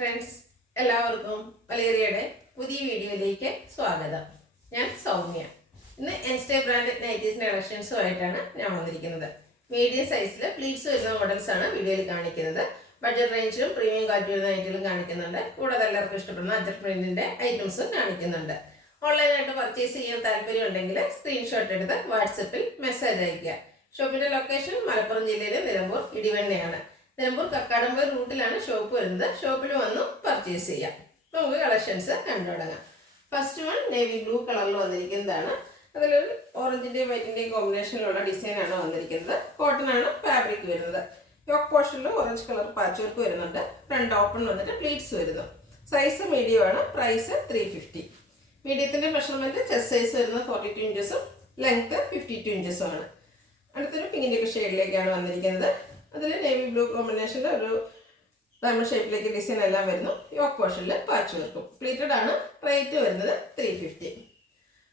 Friends, എല്ലാവർക്കും വലേറിയയുടെ പുതിയ വീഡിയോയിലേക്ക് സ്വാഗതം. ഞാൻ സൗമ്യ. ഇന്ന് എൻസ്റ്റേ ബ്രാൻഡഡ് നൈറ്റീസിൻ്റെ കളക്ഷൻസുമായിട്ടാണ് ഞാൻ വന്നിരിക്കുന്നത്. മീഡിയം സൈസിൽ പ്ലീറ്റ്സ് വരുന്ന മോഡൽസാണ് വീഡിയോയിൽ കാണിക്കുന്നത്. ബഡ്ജറ്റ് റേഞ്ചിലും പ്രീമിയം ക്വാളിറ്റി വരുന്ന ഐറ്റങ്ങളും കാണിക്കുന്നുണ്ട്. കൂടാതെ എല്ലാവർക്കും ഇഷ്ടപ്പെടുന്ന അജറ്റ് പ്രിന്റിൻ്റെ ഐറ്റംസും കാണിക്കുന്നുണ്ട്. ഓൺലൈനായിട്ട് പർച്ചേസ് ചെയ്യാൻ താല്പര്യം ഉണ്ടെങ്കിൽ സ്ക്രീൻഷോട്ട് എടുത്ത് വാട്സപ്പിൽ മെസ്സേജ് അയയ്ക്കുക. ഷോപ്പിൻ്റെ ലൊക്കേഷൻ മലപ്പുറം ജില്ലയിലെ നിലമ്പൂർ ഇടിവണ്ണയാണ്. നിലമ്പൂർ കക്കാടംപൊയിൽ റൂട്ടിലാണ് ഷോപ്പ് വരുന്നത്. ഷോപ്പിൽ വന്ന് പർച്ചേസ് ചെയ്യാം. നമുക്ക് കളക്ഷൻസ് കണ്ടു തുടങ്ങാം. ഫസ്റ്റ് വൺ നേവി ബ്ലൂ കളറിൽ വന്നിരിക്കുന്നതാണ്. അതിലൊരു ഓറഞ്ചിൻ്റെയും വൈറ്റിൻ്റെയും കോമ്പിനേഷനിലുള്ള ഡിസൈനാണ് വന്നിരിക്കുന്നത്. കോട്ടൺ ആണ് ഫാബ്രിക് വരുന്നത്. യോക്ക് പോർഷനിൽ ഓറഞ്ച് കളർ പാച്ച് വർക്ക് വരുന്നുണ്ട്. ഫ്രണ്ട് ഓപ്പൺ വന്നിട്ട് പ്ലീറ്റ്സ് വരുന്നു. സൈസ് മീഡിയം ആണ്. പ്രൈസ് 350. മീഡിയത്തിൻ്റെ മെഷർമെൻറ്റ് ചെസ്റ്റ് സൈസ് വരുന്നത് 42 ഇഞ്ചസും ലെങ്ത്ത് 52 ഇഞ്ചസും ആണ്. അടുത്തൊരു പിങ്കിൻ്റെ ഷെയ്ഡിലേക്കാണ് വന്നിരിക്കുന്നത്. അതിൽ നേവി ബ്ലൂ കോമ്പിനേഷനിൽ ഒരു ഡയമണ്ട് ഷേപ്പിലേക്ക് ഡിസൈൻ എല്ലാം വരുന്നു. യോക്ക് പോർഷനിൽ പാച്ച് വർക്കും. പ്ലീറ്റഡ് ആണ്. റേറ്റ് വരുന്നത് 350.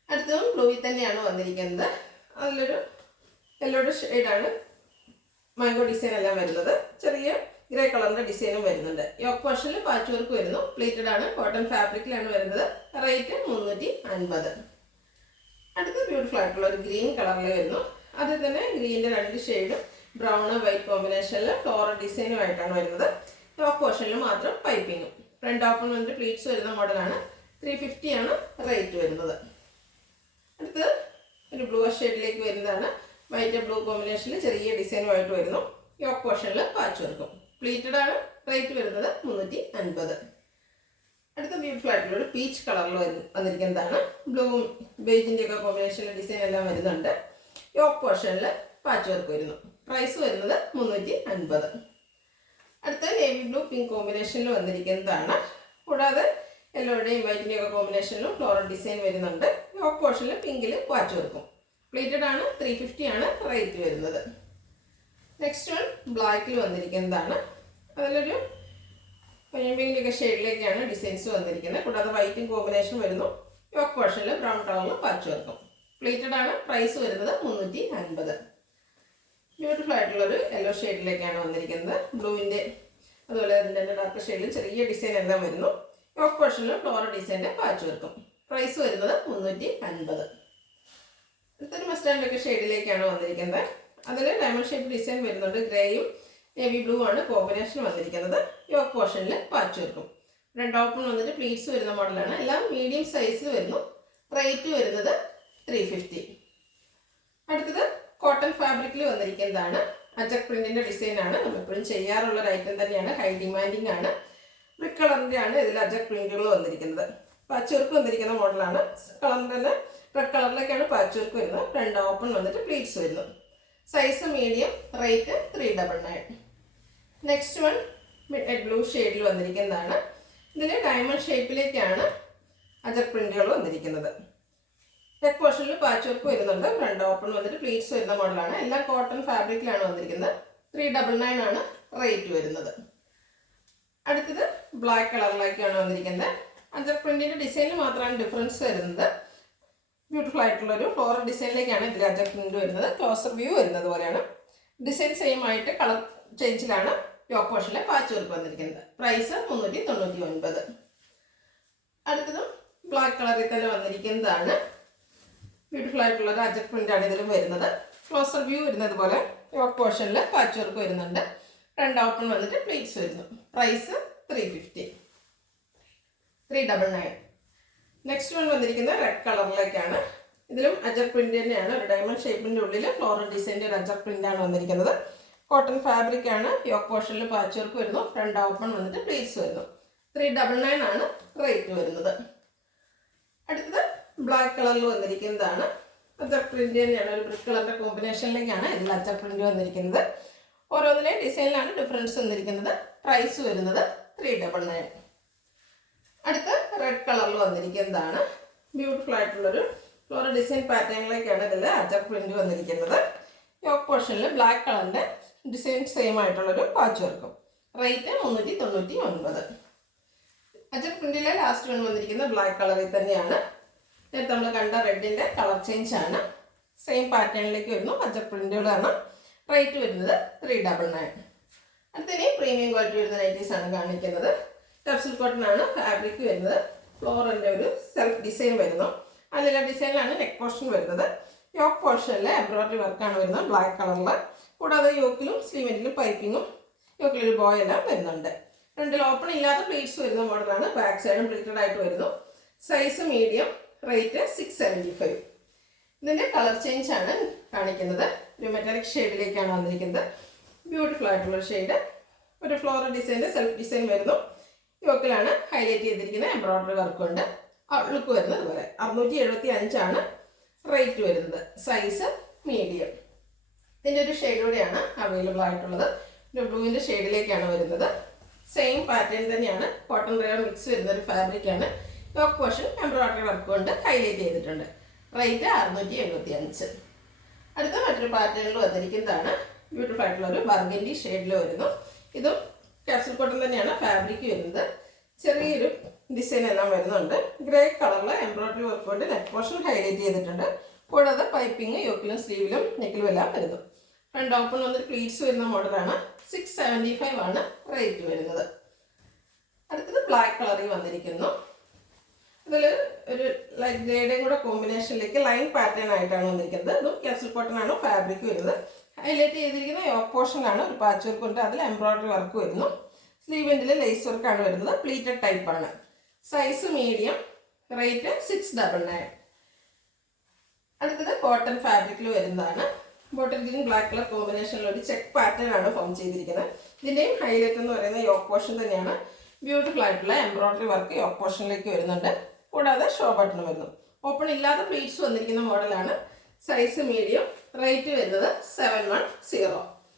അടുത്തതും ബ്ലൂവിൽ തന്നെയാണ് വന്നിരിക്കുന്നത്. അതിലൊരു യെല്ലോയുടെ ഷെയ്ഡാണ് മാംഗോ ഡിസൈൻ എല്ലാം വരുന്നത്. ചെറിയ ഗ്രേ കളറിൻ്റെ ഡിസൈനും വരുന്നുണ്ട്. യോക്ക് പോർഷനിൽ പാച്ച് വർക്ക് വരുന്നു. പ്ലീറ്റഡ് ആണ്. കോട്ടൺ ഫാബ്രിക്കിലാണ് വരുന്നത്. റേറ്റ് 350. അടുത്ത ബ്യൂട്ടിഫുൾ ആയിട്ടുള്ള ഒരു ഗ്രീൻ കളറിൽ വരുന്നു. അതിൽ തന്നെ ഗ്രീനിൻ്റെ 2 ഷെയ്ഡും ബ്രൗൺ വൈറ്റ് കോമ്പിനേഷനിൽ ഫ്ലോറൽ ഡിസൈനുമായിട്ടാണ് വരുന്നത്. ടോപ്പ് പോർഷനിൽ മാത്രം പൈപ്പിങ്ങും. ഫ്രണ്ട് ഓപ്പൺ വന്നിട്ട് പ്ലീറ്റ്സ് വരുന്ന മോഡലാണ്. 350 ആണ് റേറ്റ് വരുന്നത്. അടുത്ത് ഒരു ബ്ലൂ ഷെയ്ഡിലേക്ക് വരുന്നതാണ്. വൈറ്റ് ബ്ലൂ കോമ്പിനേഷനിൽ ചെറിയ ഡിസൈനുമായിട്ട് വരുന്നു. യോക്ക് പോർഷനിൽ പാച്ച് വർക്കും. പ്ലീറ്റഡ് ആണ്. റേറ്റ് വരുന്നത് 350. അടുത്ത ബ്യൂട്ടിഫുൾ ആയിട്ടുള്ള ഒരു പീച്ച് കളറിൽ വന്നിരിക്കുന്നതാണ്. ബ്ലൂവും ബേജിൻ്റെ ഒക്കെ കോമ്പിനേഷനിൽ ഡിസൈൻ എല്ലാം വരുന്നുണ്ട്. യോക്ക് പോർഷനിൽ പാച്ച് വർക്ക് വരുന്നു. പ്രൈസ് വരുന്നത് 350. അടുത്ത നേവി ബ്ലൂ പിങ്ക് കോമ്പിനേഷനിൽ വന്നിരിക്കുന്നതാണ്. കൂടാതെ യെല്ലോയുടെയും വൈറ്റിൻ്റെയും ഒക്കെ കോമ്പിനേഷനിലും ഫ്ലോറൽ ഡിസൈൻ വരുന്നുണ്ട്. യോക്ക് പോർഷനിൽ പിങ്കിൽ പാച്ച് വർക്കും. പ്ലീറ്റഡ് ആണ്. 350 ആണ് റേറ്റ് വരുന്നത്. നെക്സ്റ്റ് വൺ ബ്ലാക്കിൽ വന്നിരിക്കുന്നതാണ്. അതിലൊരു പിങ്കിൻ്റെ ഒക്കെ ഷെയ്ഡിലേക്കാണ് ഡിസൈൻസ് വന്നിരിക്കുന്നത്. കൂടാതെ വൈറ്റും കോമ്പിനേഷൻ വരുന്നു. യോക്ക് പോർഷനിൽ ബ്രൗൺ കളറിൽ പാച്ച് വർക്കും. പ്ലീറ്റഡ് ആണ്. പ്രൈസ് വരുന്നത് 350. ബ്യൂട്ടിഫുൾ ആയിട്ടുള്ളൊരു യെല്ലോ ഷെയ്ഡിലേക്കാണ് വന്നിരിക്കുന്നത്. ബ്ലൂവിൻ്റെ അതുപോലെ അതിൻ്റെ ഡാർക്ക് ഷെയ്ഡിൽ ചെറിയ ഡിസൈൻ എല്ലാം വരുന്നു. യോക്ക് പോർഷനിൽ ഫ്ലോറൽ ഡിസൈൻ്റെ പാച്ച് വർക്കും. പ്രൈസ് വരുന്നത് 350. അടുത്തൊരു മസ്റ്റാൻഡൊക്കെ ഷെയ്ഡിലേക്കാണ് വന്നിരിക്കുന്നത്. അതിൽ ഡയമണ്ട് ഷേപ്പ് ഡിസൈൻ വരുന്നുണ്ട്. ഗ്രേയും നേവി ബ്ലൂ ആണ് കോമ്പിനേഷൻ വന്നിരിക്കുന്നത്. യോക്ക് പോർഷനിൽ പാച്ച് വർക്കും. രണ്ട് ഓപ്പൺ വന്നിട്ട് പ്ലീറ്റ്സ് വരുന്ന മോഡലാണ്. എല്ലാം മീഡിയം സൈസിൽ വരുന്നു. റേറ്റ് വരുന്നത് 350. അടുത്തത് കോട്ടൺ ഫാബ്രിക്കിൽ വന്നിരിക്കുന്നതാണ്. അജക് പ്രിന്റിന്റെ ഡിസൈനാണ്. നമ്മൾ എപ്പോഴും ചെയ്യാറുള്ള ഒരു ഐറ്റം തന്നെയാണ്. ഹൈ ഡിമാൻഡിങ് ആണ്. ബ്രിക്ക് കളറിൻ്റെ ആണ് ഇതിൽ അജക് പ്രിന്റുകൾ വന്നിരിക്കുന്നത്. പാച്ച് വർക്ക് വന്നിരിക്കുന്ന മോഡലാണ്. കളറിൻ്റെ തന്നെ റെഡ് കളറിലേക്കാണ് പാച്ച് വർക്ക് വരുന്നത്. ഫ്രണ്ട് ഓപ്പൺ വന്നിട്ട് പ്ലീറ്റ്സ് വരുന്നു. Size medium. Rate 399. Next one mid blue ഷെയ്ഡിൽ വന്നിരിക്കുന്നതാണ്. ഇതിൽ ഡയമണ്ട് ഷേപ്പിലേക്കാണ് അജക് പ്രിന്റുകൾ വന്നിരിക്കുന്നത്. നെക്ക് പോർഷനിൽ പാച്ച് വർക്ക് വരുന്നുണ്ട്. ഫ്രണ്ട് ഓപ്പൺ വന്നിട്ട് പ്ലീറ്റ്സ് വരുന്ന മോഡലാണ്. എല്ലാം കോട്ടൺ ഫാബ്രിക്കിലാണ് വന്നിരിക്കുന്നത്. 399 ആണ് റേറ്റ് വരുന്നത്. അടുത്തത് ബ്ലാക്ക് കളറിലേക്കാണ് വന്നിരിക്കുന്നത്. അജക് പ്രിന്റിൻ്റെ ഡിസൈനിൽ മാത്രമാണ് ഡിഫറൻസ് വരുന്നത്. ബ്യൂട്ടിഫുൾ ആയിട്ടുള്ളൊരു ഫ്ലോറൽ ഡിസൈനിലേക്കാണ് ഇതിൽ അജക് പ്രിന്റ് വരുന്നത്. ക്ലോസർ വ്യൂ വരുന്നത് പോലെയാണ്. ഡിസൈൻ സെയിം ആയിട്ട് കളർ ചേഞ്ചിലാണ് യോക്ക് പോർഷനിലെ പാച്ച് വർക്ക് വന്നിരിക്കുന്നത്. പ്രൈസ് 399. അടുത്തതും ബ്ലാക്ക് കളറിൽ തന്നെ വന്നിരിക്കുന്നതാണ്. ബ്യൂട്ടിഫുൾ ആയിട്ടുള്ള ഒരു അജക് പ്രിന്റ് ആണ് ഇതിലും വരുന്നത്. ക്ലോസർ വ്യൂ വരുന്നത് പോലെ യോക്ക് പോർഷനിൽ പാച്ച് വർക്ക് വരുന്നുണ്ട്. ഫ്രണ്ട് ഓപ്പൺ വന്നിട്ട് പ്ലീറ്റ്സ് വരുന്നു. പ്രൈസ് 350. 399. നെക്സ്റ്റ് വൺ വന്നിരിക്കുന്നത് റെഡ് കളറിലേക്കാണ്. ഇതിലും അജക് പ്രിന്റ് തന്നെയാണ്. ഒരു ഡയമണ്ട് ഷേപ്പിൻ്റെ ഉള്ളിൽ ഫ്ലോറൽ ഡിസൈൻ്റെ ഒരു അജക് പ്രിന്റ് ആണ് വന്നിരിക്കുന്നത്. കോട്ടൺ ഫാബ്രിക് ആണ്. യോക്ക് പോർഷനിൽ പാച്ച് വർക്ക് വരുന്നു. ഫ്രണ്ട് ഓപ്പൺ വന്നിട്ട് പ്ലീറ്റ്സ് വരുന്നു. 399 ആണ് റേറ്റ് വരുന്നത്. അടുത്തത് ബ്ലാക്ക് കളറിൽ വന്നിരിക്കുന്നതാണ്. അജക് പ്രിന്റ് തന്നെയാണ്. ഒരു ബ്രിക്ക് കളറിൻ്റെ കോമ്പിനേഷനിലേക്കാണ് ഇതിൽ അജക് പ്രിന്റ് വന്നിരിക്കുന്നത്. ഓരോന്നിലെയും ഡിസൈനിലാണ് ഡിഫറൻസ് വന്നിരിക്കുന്നത്. പ്രൈസ് വരുന്നത് 399. അടുത്ത റെഡ് കളറിൽ വന്നിരിക്കുന്നതാണ്. ബ്യൂട്ടിഫുൾ ആയിട്ടുള്ളൊരു ഫ്ലോറൽ ഡിസൈൻ പാറ്റേണിലേക്കാണ് ഇതിൽ അജക് പ്രിന്റ് വന്നിരിക്കുന്നത്. യോക്ക് പോർഷനിൽ ബ്ലാക്ക് കളറിൻ്റെ ഡിസൈൻ സെയിം ആയിട്ടുള്ളൊരു പാച്ച് വർക്കും. റേറ്റ് 399. അജക് പ്രിന്റിലെ ലാസ്റ്റ് വൺ വന്നിരിക്കുന്നത് ബ്ലാക്ക് കളറിൽ തന്നെയാണ്. നേരത്തെ നമ്മൾ കണ്ട റെഡിൻ്റെ കളർ ചേഞ്ച് ആണ്. സെയിം പാറ്റേണിലേക്ക് വരുന്നു. അജക് പ്രിന്റുകളാണ്. റേറ്റ് വരുന്നത് 399. അടുത്തതിന് പ്രീമിയം ക്വാളിറ്റി വരുന്ന നൈറ്റീസ് ആണ് കാണിക്കുന്നത്. കപ്സിൽ കോട്ടൺ ആണ് ഫാബ്രിക് വരുന്നത്. ഫ്ലോറിൻ്റെ ഒരു സെൽഫ് ഡിസൈൻ വരുന്നു. അതിലെ ഡിസൈനിലാണ് നെക്ക് പോർഷൻ വരുന്നത്. യോക്ക് പോർഷനിൽ എംബ്രോയിഡറി വർക്കാണ് വരുന്നത് ബ്ലാക്ക് കളറിൽ. കൂടാതെ യോക്കിലും സ്ലീവെൻറ്റിലും പൈപ്പിങ്ങും യോക്കിലൊരു ബോയ് എല്ലാം വരുന്നുണ്ട്. ഫ്രണ്ടിൽ ഓപ്പൺ ഇല്ലാത്ത പ്ലീറ്റ്സ് വരുന്ന മോഡലാണ്. ബാക്ക് സൈഡും പ്ലീറ്റഡ് ആയിട്ട് വരുന്നു. Size medium, rate 675. ഇതിൻ്റെ കളർ ചേഞ്ച് ആണ് കാണിക്കുന്നത്. ഒരു മെറ്റാലിക് ഷെയ്ഡിലേക്കാണ് വന്നിരിക്കുന്നത്. ബ്യൂട്ടിഫുൾ ആയിട്ടുള്ള ഷെയ്ഡ്. ഒരു ഫ്ലോറൽ ഡിസൈൻ്റെ സെൽഫ് ഡിസൈൻ വരുന്നു. യോക്കിലാണ് ഹൈലൈറ്റ് ചെയ്തിരിക്കുന്നത്. എംബ്രോയിഡറി വർക്ക് ഉണ്ട്. ഔട്ട്ലുക്ക് വരുന്നത് ഇതുപോലെ. 675 റേറ്റ് വരുന്നത്. Size medium. ഇതിൻ്റെ ഒരു ഷെയ്ഡ് കൂടെയാണ് അവൈലബിൾ ആയിട്ടുള്ളത്. ഒരു ബ്ലൂവിൻ്റെ ഷെയ്ഡിലേക്കാണ് വരുന്നത്. സെയിം പാറ്റേൺ തന്നെയാണ്. കോട്ടൺ റയോൺ മിക്സ് വരുന്ന ഒരു ഫാബ്രിക്കാണ്. യോക്ക് പോർഷൻ എംബ്രോയിഡറി വർക്ക് കൊണ്ട് ഹൈലൈറ്റ് ചെയ്തിട്ടുണ്ട്. റേറ്റ് 675. അടുത്ത മറ്റൊരു പാറ്റേണിൽ വന്നിരിക്കുന്നതാണ്. ബ്യൂട്ടിഫുൾ ആയിട്ടുള്ള ഒരു ബർഗൻഡി ഷെയ്ഡിൽ വരുന്നു. ഇതും കാപ്സൂൾ കോട്ടൺ തന്നെയാണ് ഫാബ്രിക് വരുന്നത്. ചെറിയൊരു ഡിസൈൻ എല്ലാം വരുന്നുണ്ട്. ഗ്രേ കളറിൽ എംബ്രോയിഡറി വർക്ക് കൊണ്ട് നെക്ക് പോർഷൻ ഹൈലൈറ്റ് ചെയ്തിട്ടുണ്ട്. കൂടാതെ പൈപ്പിംഗ് യോക്കിലും സ്ലീവിലും നെക്കിലും എല്ലാം വരുന്നു. ഫ്രണ്ട് ഓപ്പൺ വന്നിട്ട് പ്ലീറ്റ്സ് വരുന്ന മോഡലാണ്. 675 റേറ്റ് വരുന്നത്. അടുത്തത് ബ്ലാക്ക് കളറിൽ വന്നിരിക്കുന്നു. ഇതിൽ ഒരു ലൈറ്റ് ഗ്രേഡും കൂടെ കോമ്പിനേഷനിലേക്ക് ലൈൻ പാറ്റേൺ ആയിട്ടാണ് വന്നിരിക്കുന്നത്. ഇതും കാപ്സൂൾ കോട്ടൺ ആണ് ഫാബ്രിക് വരുന്നത്. ഹൈലൈറ്റ് ചെയ്തിരിക്കുന്ന യോക്ക് പോർഷനിലാണ് ഒരു പാച്ച് വർക്ക് ഉണ്ട്. അതിൽ എംബ്രോയിഡറി വർക്ക് വരുന്നു. സ്ലീവെൻറ്റിൽ ലേസ് വർക്കാണ് വരുന്നത്. പ്ലീറ്റഡ് ടൈപ്പാണ്. Size medium, rate 699. അടുത്തത് കോട്ടൺ ഫാബ്രിക്കിൽ വരുന്നതാണ്. ബോട്ടിൽ ഗ്രീൻ ബ്ലാക്ക് കളർ കോമ്പിനേഷനിൽ ഒരു ചെക്ക് പാറ്റേൺ ആണ് ഫോം ചെയ്തിരിക്കുന്നത്. ഇതിൻ്റെയും ഹൈലൈറ്റ് എന്ന് പറയുന്നത് യോക്ക് പോർഷൻ തന്നെയാണ്. ബ്യൂട്ടിഫുൾ ആയിട്ടുള്ള എംബ്രോയിഡറി വർക്ക് യോക്ക് പോർഷനിലേക്ക് വരുന്നുണ്ട്. കൂടാതെ ഷോ ബട്ടൺ വരുന്നു. ഓപ്പൺ ഇല്ലാത്ത പ്ലീറ്റ്സ് വന്നിരിക്കുന്ന മോഡലാണ്. സൈസ് മീഡിയം, റേറ്റ് വരുന്നത് 710.